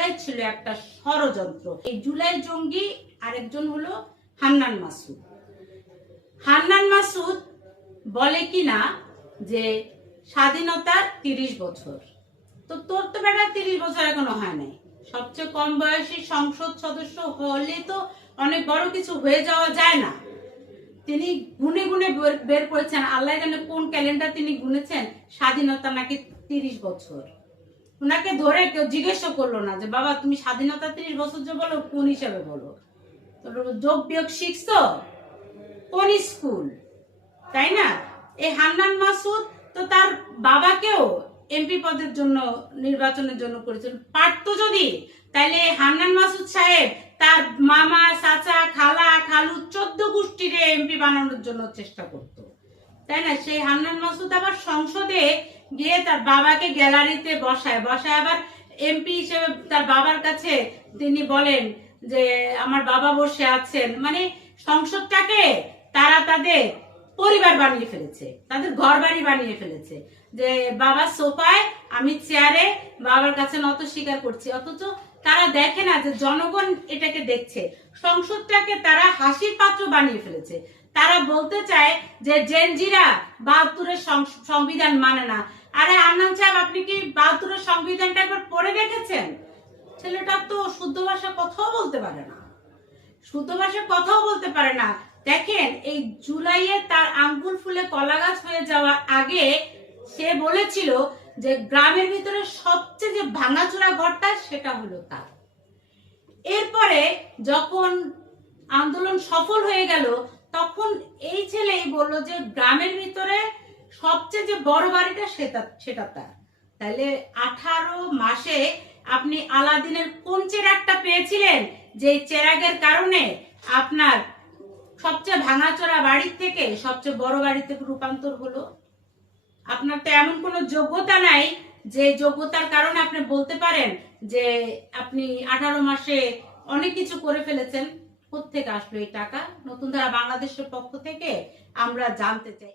জুলাই ছিল একটা ষড়যন্ত্র। এই জুলাই জঙ্গি আরেকজন হলো হান্নান মাসুদ। হান্নান মাসুদ বলে কিনা যে স্বাধীনতার 30 বছর। তো তোর তো বেটা 30 বছর এখনো হয় নাই। সবচেয়ে কম বয়সী সংসদ সদস্য হলে তো অনেক বড় কিছু হয়ে যাওয়া যায় না। তিনি গুনে গুনে বের করেছেন, আল্লাহ জানে কোন ক্যালেন্ডার তিনি গুনেছেন, স্বাধীনতা নাকি 30 বছর। ওনাকে ধরে কেউ জিজ্ঞেস করলো না যে বাবা তুমি স্বাধীনতা 30 বছর যে বলো কোন হিসাবে বলো, যোগ বিয়োগ শিখছো কোন স্কুল, তাই না? এই হান্নান মাসুদ তো তার বাবাকেও এমপি পদের জন্য নির্বাচনের জন্য করেছেন। পারতো যদি, তাইলে হান্নান মাসুদ সাহেব তার মামা চাচা খালা খালু 14 গোষ্ঠীর এমপি বানানোর জন্য চেষ্টা করত, তাই না? সেই হান্নান মাসুদ আবার সংসদে গিয়ে তার বাবাকে গ্যালারিতে বসায় আবার এমপি হিসেবে তার বাবার কাছে তিনি বলেন যে আমার বাবা বসে আছেন। মানে সংসদটাকে তারা তাদের পরিবার বানিয়ে ফেলেছে, তাদের ঘর বাড়ি বানিয়ে ফেলেছে, যে বাবা সোফায় আমি চেয়ারে বাবার কাছে নত স্বীকার করছি। অথচ তারা দেখে না যে জনগণ এটাকে দেখছে। সংসদটাকে তারা হাসির পাত্র বানিয়ে ফেলেছে। তারা বলতে চায় যে জেনজিরা 72-এর সংবিধান মানে না। আরে হান্নান সাহেব, আপনি কি 72-এর সংবিধানটা একবার পড়ে দেখেছেন? ছেলেটা তো শুদ্ধ ভাষা কথাও বলতে পারে না, দেখেন এই জুলাইয়ে তার আঙ্গুল ফুলে কলা গাছ হয়ে যাওয়ার আগে সে বলেছিল যে গ্রামের ভিতরে সবচেয়ে যে ভাঙাচোরা ঘরটা সেটা হলো তার। এরপরে যখন আন্দোলন সফল হয়ে গেল তখন এই ছেলেই বলল যে গ্রামের ভিতরে সবচেয়ে যে বড় বাড়িটা সেটা তার। তাহলে 18 মাসে আপনি আলাদিনের কোন চেরাগটা পেয়েছিলেন, যে চেরাগের কারণে আপনার সবচেয়ে ভাঙাচোরা বাড়ির থেকে সবচেয়ে বড় বাড়িতে রূপান্তর হলো? আপনার তো এমন কোনো যোগ্যতা নাই যে যোগ্যতার কারণে আপনি বলতে পারেন যে আপনি 18 মাসে অনেক কিছু করে ফেলেছেন। কোত্থেকে আসলো এই টাকা? নতুন ধারা বাংলাদেশের পক্ষ থেকে আমরা জানতে চাই।